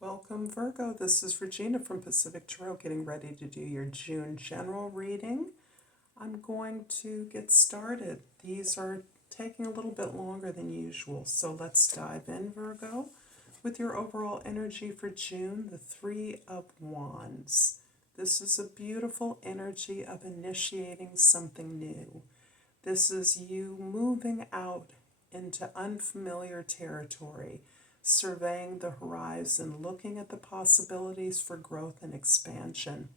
Welcome, Virgo. This is Regina from Pacific Tarot getting ready to do your June general reading. I'm going to get started. These are taking a little bit longer than usual, so let's dive in, Virgo, with your overall energy for June, the Three of Wands. This is a beautiful energy of initiating something new. This is you moving out into unfamiliar territory, surveying the horizon, looking at the possibilities for growth and expansion.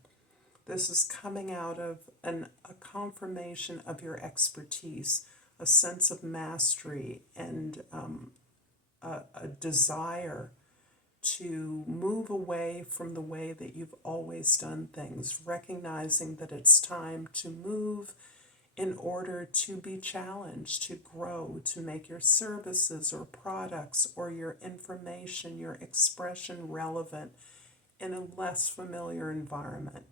This is coming out of a confirmation of your expertise, a sense of mastery, and a desire to move away from the way that you've always done things, recognizing that it's time to move in order to be challenged, to grow, to make your services or products or your information, your expression relevant in a less familiar environment,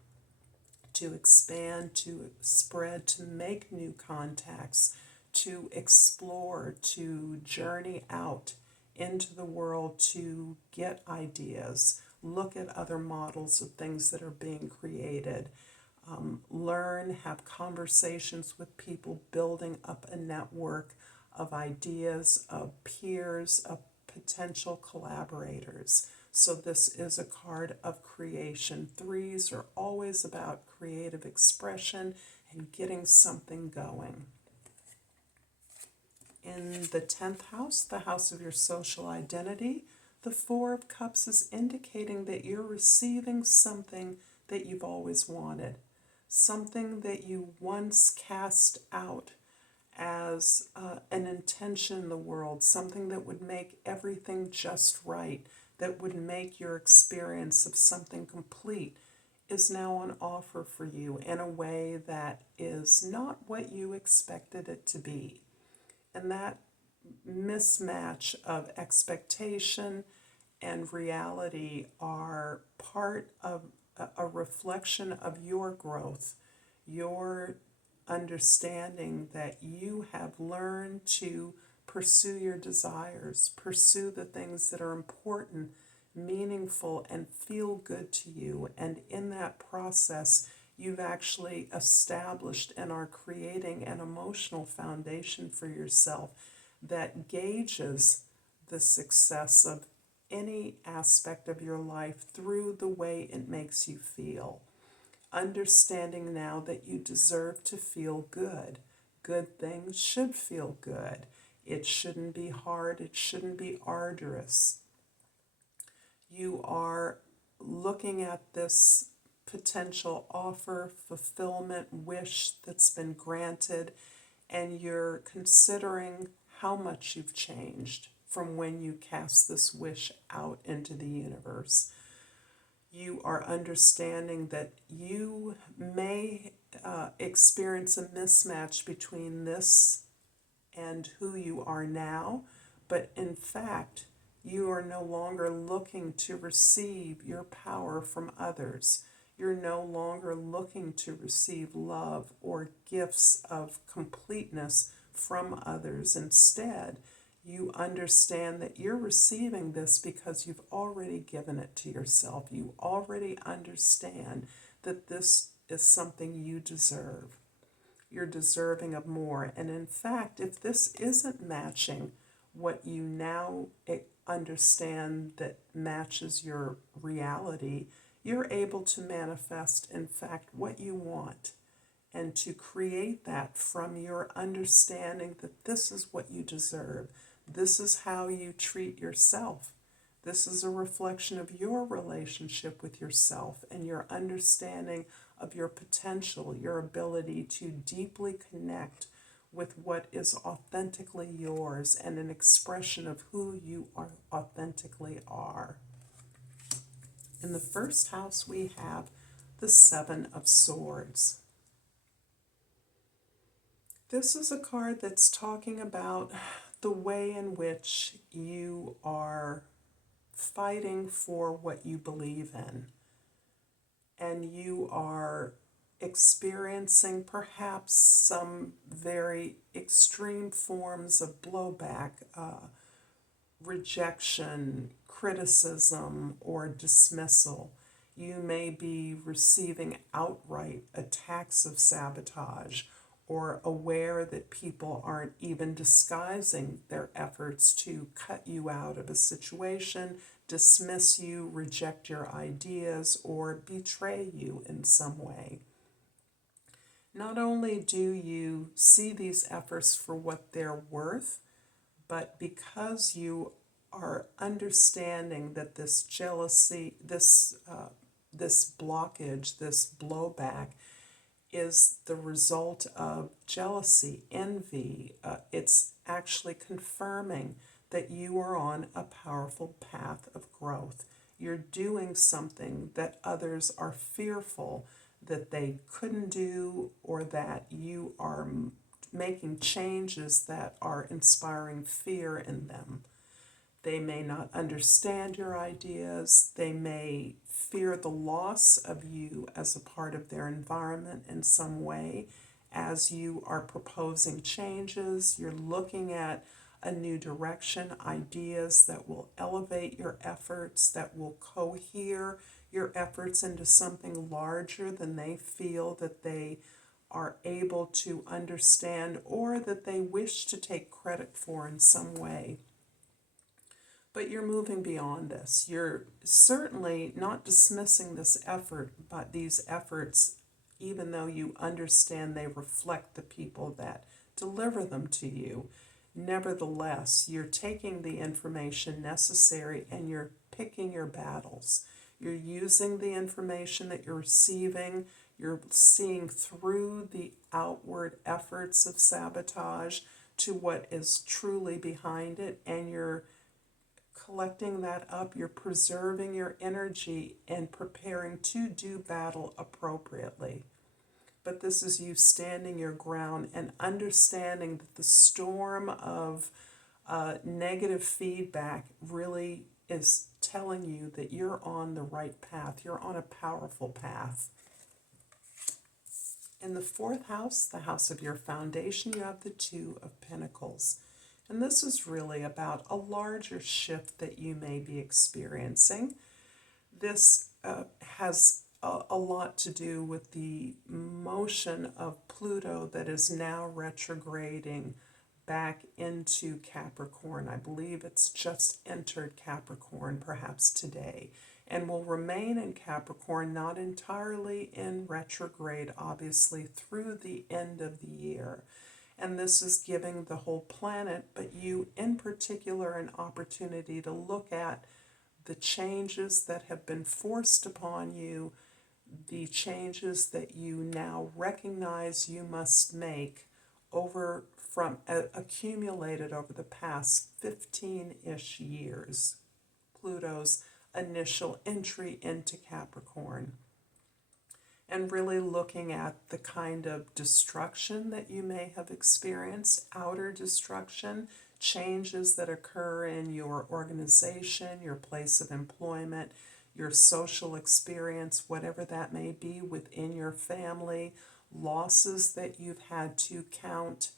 to expand, to spread, to make new contacts, to explore, to journey out into the world, to get ideas, look at other models of things that are being created. Learn, have conversations with people, building up a network of ideas, of peers, of potential collaborators. So this is a card of creation. Threes are always about creative expression and getting something going. In the 10th house, the house of your social identity, the Four of Cups is indicating that you're receiving something that you've always wanted. Something that you once cast out as an intention in the world, something that would make everything just right, that would make your experience of something complete, is now on offer for you in a way that is not what you expected it to be. And that mismatch of expectation and reality are part of a reflection of your growth, your understanding that you have learned to pursue your desires, pursue the things that are important, meaningful, and feel good to you. And in that process, you've actually established and are creating an emotional foundation for yourself that gauges the success of any aspect of your life through the way it makes you feel. Understanding now that you deserve to feel good. Good things should feel good. It shouldn't be hard. It shouldn't be arduous. You are looking at this potential offer, fulfillment, wish that's been granted, and you're considering how much you've changed from when you cast this wish out into the universe. You are understanding that you may experience a mismatch between this and who you are now, but in fact, you are no longer looking to receive your power from others. You're no longer looking to receive love or gifts of completeness from others. Instead, you understand that you're receiving this because you've already given it to yourself. You already understand that this is something you deserve. You're deserving of more. And in fact, if this isn't matching what you now understand that matches your reality, you're able to manifest, in fact, what you want and to create that from your understanding that this is what you deserve. This is how you treat yourself. This is a reflection of your relationship with yourself and your understanding of your potential, your ability to deeply connect with what is authentically yours and an expression of who you authentically are. In the first house, we have the Seven of Swords. This is a card that's talking about the way in which you are fighting for what you believe in. And you are experiencing perhaps some very extreme forms of blowback, rejection, criticism or dismissal. You may be receiving outright attacks of sabotage, or aware that people aren't even disguising their efforts to cut you out of a situation, dismiss you, reject your ideas, or betray you in some way. Not only do you see these efforts for what they're worth, but because you are understanding that this jealousy, this blockage, this blowback is the result of jealousy, envy. It's actually confirming that you are on a powerful path of growth. You're doing something that others are fearful that they couldn't do, or that you are making changes that are inspiring fear in them. They may not understand your ideas. They may fear the loss of you as a part of their environment in some way. As you are proposing changes, you're looking at a new direction, ideas that will elevate your efforts, that will cohere your efforts into something larger than they feel that they are able to understand, or that they wish to take credit for in some way. But you're moving beyond this. You're certainly not dismissing this effort, but these efforts, even though you understand they reflect the people that deliver them to you, nevertheless, you're taking the information necessary and you're picking your battles. You're using the information that you're receiving. You're seeing through the outward efforts of sabotage to what is truly behind it, and you're collecting that up. You're preserving your energy and preparing to do battle appropriately. But this is you standing your ground and understanding that the storm of negative feedback really is telling you that you're on the right path. You're on a powerful path. In the fourth house, the house of your foundation, you have the Two of Pentacles. And this is really about a larger shift that you may be experiencing. This has a lot to do with the motion of Pluto that is now retrograding back into Capricorn. I believe it's just entered Capricorn perhaps today, and will remain in Capricorn, not entirely in retrograde, obviously, through the end of the year. And this is giving the whole planet, but you in particular, an opportunity to look at the changes that have been forced upon you, the changes that you now recognize you must make accumulated over the past 15-ish years, Pluto's initial entry into Capricorn. And really looking at the kind of destruction that you may have experienced, outer destruction, changes that occur in your organization, your place of employment, your social experience, whatever that may be within your family, losses that you've had to count,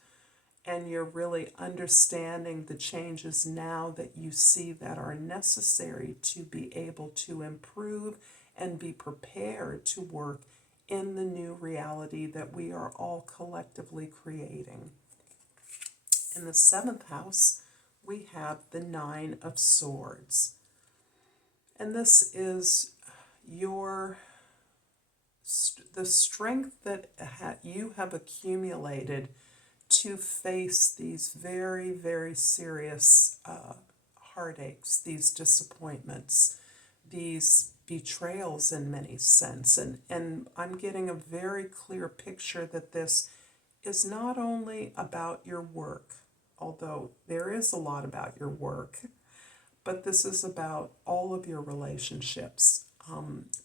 and you're really understanding the changes now that you see that are necessary to be able to improve and be prepared to work in the new reality that we are all collectively creating. In the seventh house, we have the Nine of Swords. And this is the strength that you have accumulated to face these very, very serious heartaches, these disappointments, these betrayals in many sense. And I'm getting a very clear picture that this is not only about your work, although there is a lot about your work, but this is about all of your relationships,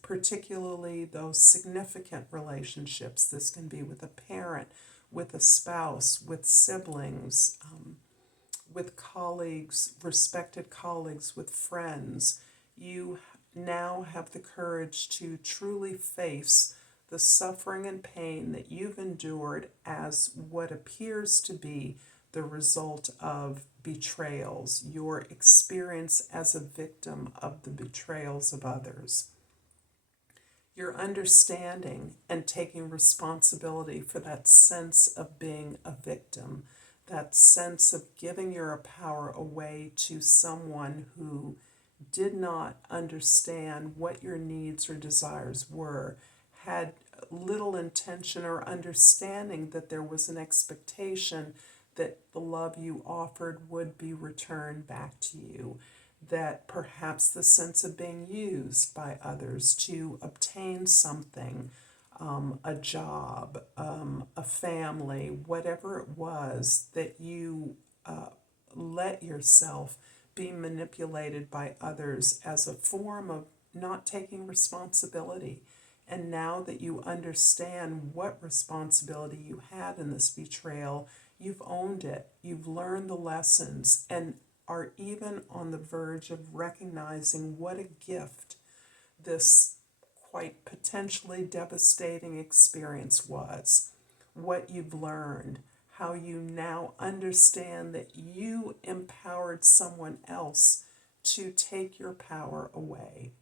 particularly those significant relationships. This can be with a parent, with a spouse, with siblings, with colleagues, respected colleagues, with friends. You now have the courage to truly face the suffering and pain that you've endured as what appears to be the result of betrayals, your experience as a victim of the betrayals of others. Your understanding and taking responsibility for that sense of being a victim, that sense of giving your power away to someone who did not understand what your needs or desires were, had little intention or understanding that there was an expectation that the love you offered would be returned back to you, that perhaps the sense of being used by others to obtain something, a job, a family, whatever it was, that you let yourself be manipulated by others as a form of not taking responsibility. And now that you understand what responsibility you had in this betrayal, you've owned it, you've learned the lessons, and are even on the verge of recognizing what a gift this quite potentially devastating experience was, what you've learned, how you now understand that you empowered someone else to take your power away.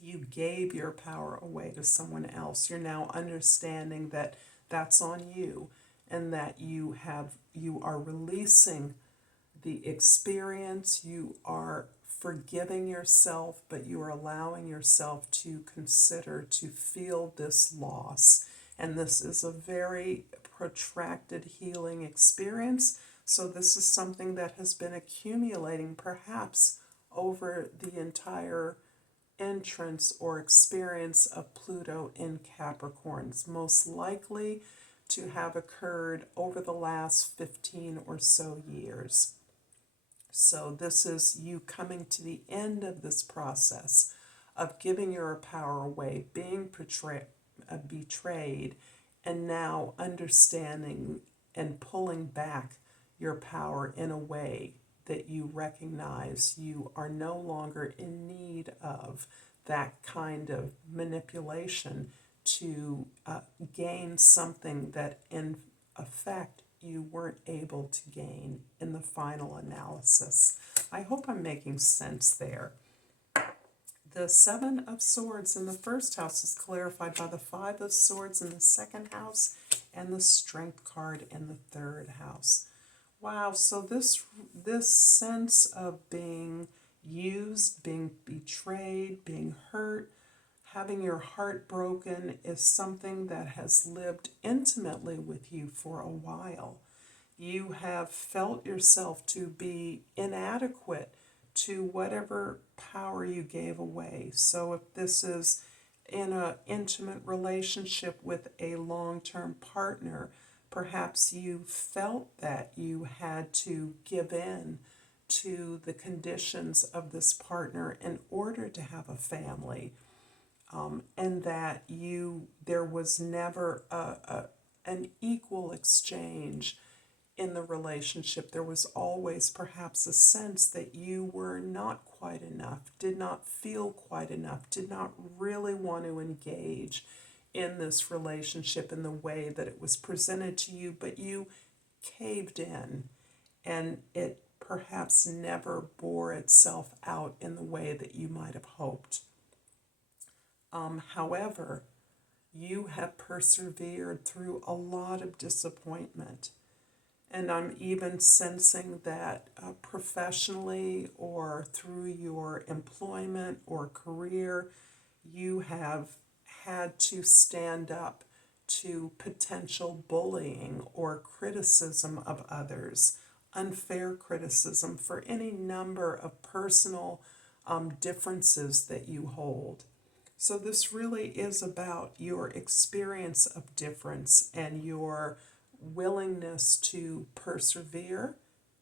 You gave your power away to someone else. You're now understanding that that's on you, and that you are releasing the experience, you are forgiving yourself, but you are allowing yourself to consider, to feel this loss. And this is a very protracted healing experience. So this is something that has been accumulating perhaps over the entire entrance or experience of Pluto in Capricorns, most likely to have occurred over the last 15 or so years. So this is you coming to the end of this process of giving your power away, being betrayed, and now understanding and pulling back your power in a way that you recognize you are no longer in need of that kind of manipulation to gain something that in effect you weren't able to gain in the final analysis. I hope I'm making sense there. The Seven of Swords in the first house is clarified by the Five of Swords in the second house and the Strength card in the third house. Wow, so this sense of being used, being betrayed, being hurt, having your heart broken is something that has lived intimately with you for a while. You have felt yourself to be inadequate to whatever power you gave away. So if this is in an intimate relationship with a long-term partner, perhaps you felt that you had to give in to the conditions of this partner in order to have a family. And that there was never an equal exchange in the relationship. There was always perhaps a sense that you were not quite enough, did not feel quite enough, did not really want to engage in this relationship in the way that it was presented to you, but you caved in, and it perhaps never bore itself out in the way that you might have hoped. However, you have persevered through a lot of disappointment. And I'm even sensing that professionally or through your employment or career, you have had to stand up to potential bullying or criticism of others, unfair criticism for any number of personal differences that you hold. So this really is about your experience of difference and your willingness to persevere,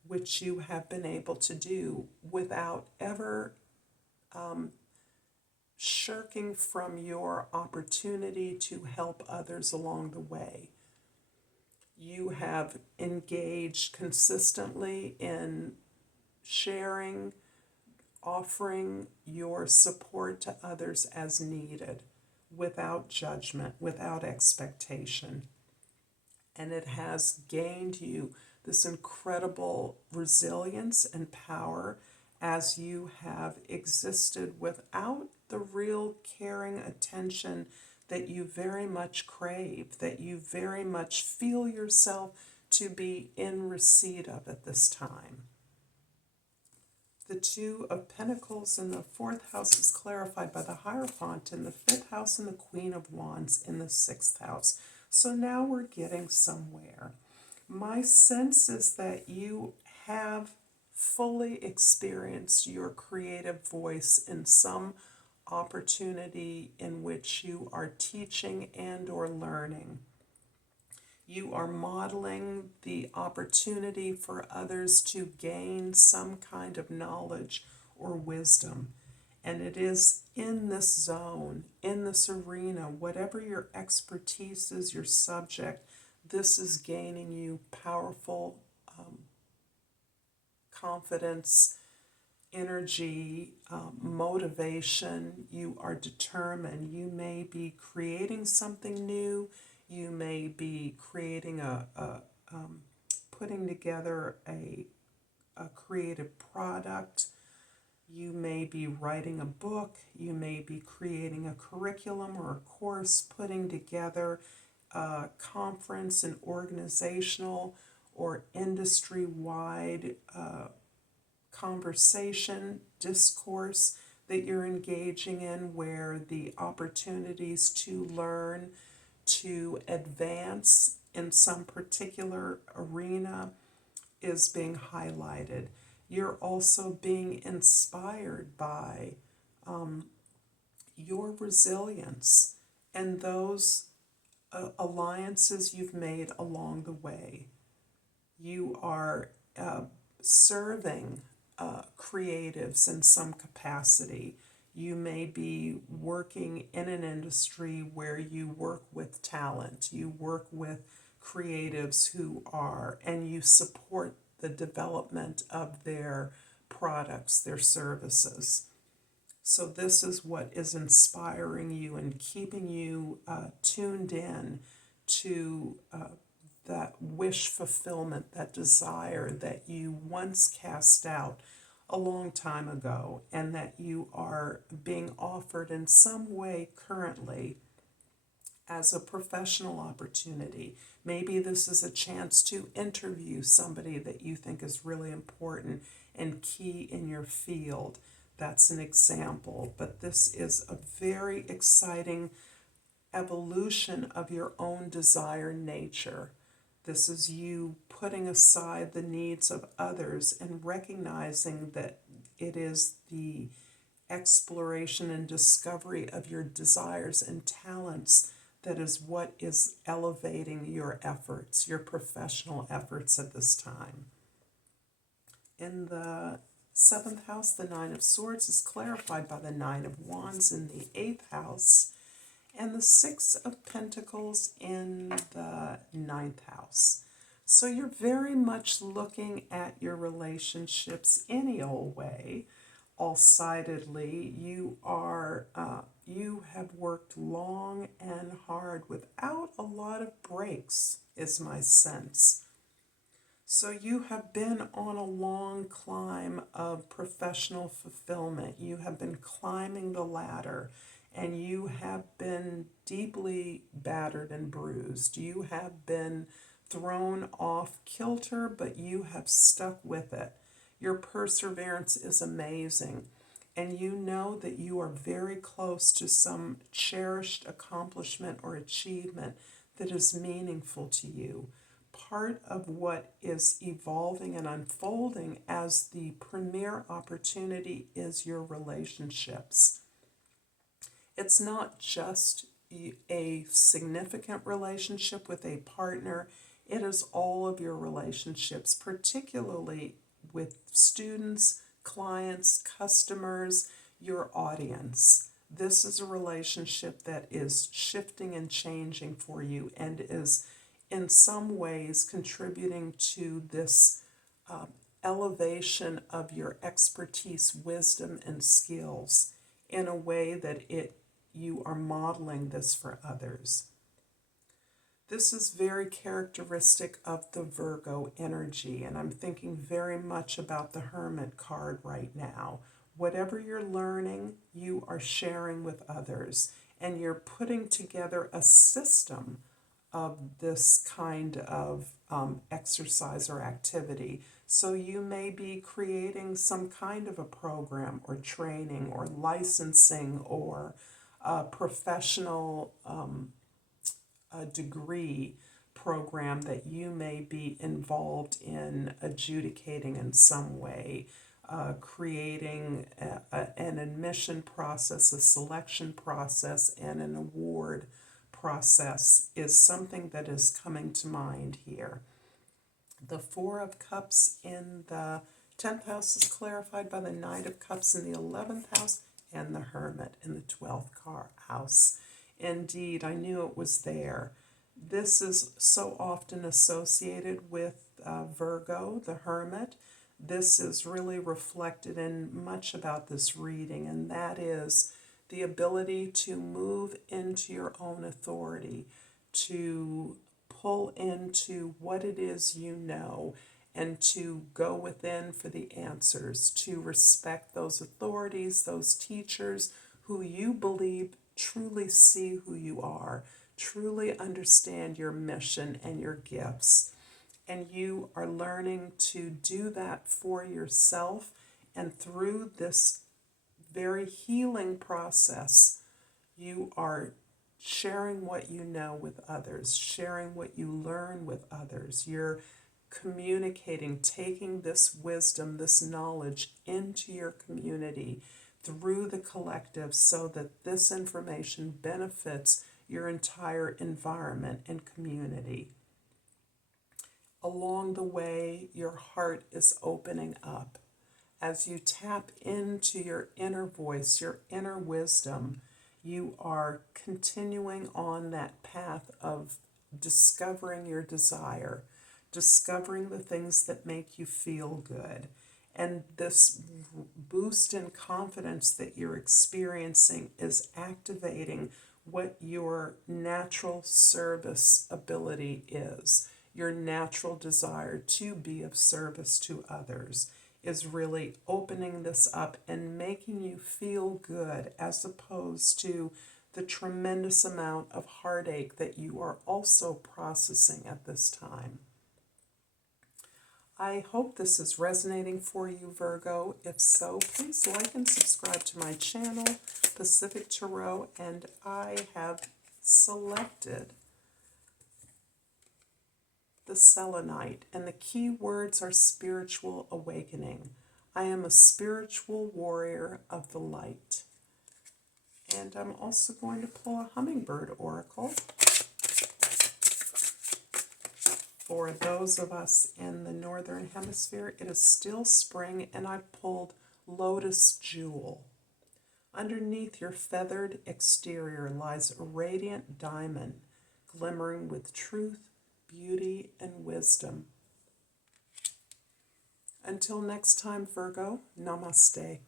which you have been able to do without ever shirking from your opportunity to help others along the way. You have engaged consistently in sharing, offering your support to others as needed, without judgment, without expectation. And it has gained you the this incredible resilience and power as you have existed without the real caring attention that you very much crave, that you very much feel yourself to be in receipt of at this time. The Two of Pentacles in the 4th house is clarified by the Hierophant in the 5th house and the Queen of Wands in the 6th house. So now we're getting somewhere. My sense is that you have fully experienced your creative voice in some opportunity in which you are teaching and or learning. You are modeling the opportunity for others to gain some kind of knowledge or wisdom. And it is in this zone, in this arena, whatever your expertise is, your subject, this is gaining you powerful confidence, energy, motivation. You are determined. You may be creating something new. You may be creating putting together a creative product. You may be writing a book. You may be creating a curriculum or a course, putting together a conference, an organizational or industry-wide conversation, discourse that you're engaging in, where the opportunities to learn, to advance in some particular arena is being highlighted. You're also being inspired by your resilience and those alliances you've made along the way. You are serving creatives in some capacity. You may be working in an industry where you work with talent, you work with creatives who are, and you support the development of their products, their services. So this is what is inspiring you and keeping you tuned in to that wish fulfillment, that desire that you once cast out a long time ago, and that you are being offered in some way currently as a professional opportunity. Maybe this is a chance to interview somebody that you think is really important and key in your field. That's an example, but this is a very exciting evolution of your own desire nature. This is you putting aside the needs of others and recognizing that it is the exploration and discovery of your desires and talents that is what is elevating your efforts, your professional efforts at this time. In the 7th house, the 9 of Swords is clarified by the 9 of Wands in the 8th house, and the 6 of Pentacles in the 9th house. So you're very much looking at your relationships any old way, all-sidedly. You have worked long and hard without a lot of breaks, is my sense. So you have been on a long climb of professional fulfillment. You have been climbing the ladder, and you have been deeply battered and bruised. You have been thrown off kilter, but you have stuck with it. Your perseverance is amazing, and you know that you are very close to some cherished accomplishment or achievement that is meaningful to you. Part of what is evolving and unfolding as the premier opportunity is your relationships. It's not just a significant relationship with a partner, it is all of your relationships, particularly with students, clients, customers, your audience. This is a relationship that is shifting and changing for you and is in some ways contributing to this elevation of your expertise, wisdom, and skills in a way that you are modeling this for others. This is very characteristic of the Virgo energy, and I'm thinking very much about the Hermit card right now. Whatever you're learning, you are sharing with others, and you're putting together a system of this kind of exercise or activity. So you may be creating some kind of a program or training or licensing or a professional degree program that you may be involved in adjudicating in some way. Creating an admission process, a selection process, and an award process is something that is coming to mind here. The Four of Cups in the 10th house is clarified by the Knight of Cups in the 11th house and the Hermit in the 12th house. Indeed, I knew it was there. This is so often associated with Virgo, the Hermit. This is really reflected in much about this reading, and that is the ability to move into your own authority, to pull into what it is you know, and to go within for the answers, to respect those authorities, those teachers who you believe truly see who you are, truly understand your mission and your gifts. And you are learning to do that for yourself, and through this very healing process, you are sharing what you know with others, sharing what you learn with others. You're communicating, taking this wisdom, this knowledge into your community through the collective so that this information benefits your entire environment and community. Along the way, your heart is opening up. As you tap into your inner voice, your inner wisdom, you are continuing on that path of discovering your desire, discovering the things that make you feel good. And this boost in confidence that you're experiencing is activating what your natural service ability is. Your natural desire to be of service to others is really opening this up and making you feel good, as opposed to the tremendous amount of heartache that you are also processing at this time. I hope this is resonating for you, Virgo. If so, please like and subscribe to my channel, Pacific Tarot, and I have selected the selenite, and the key words are spiritual awakening. I am a spiritual warrior of the light. And I'm also going to pull a hummingbird oracle. For those of us in the northern hemisphere, it is still spring, and I pulled Lotus Jewel. Underneath your feathered exterior lies a radiant diamond, glimmering with truth, beauty, and wisdom. Until next time, Virgo, Namaste.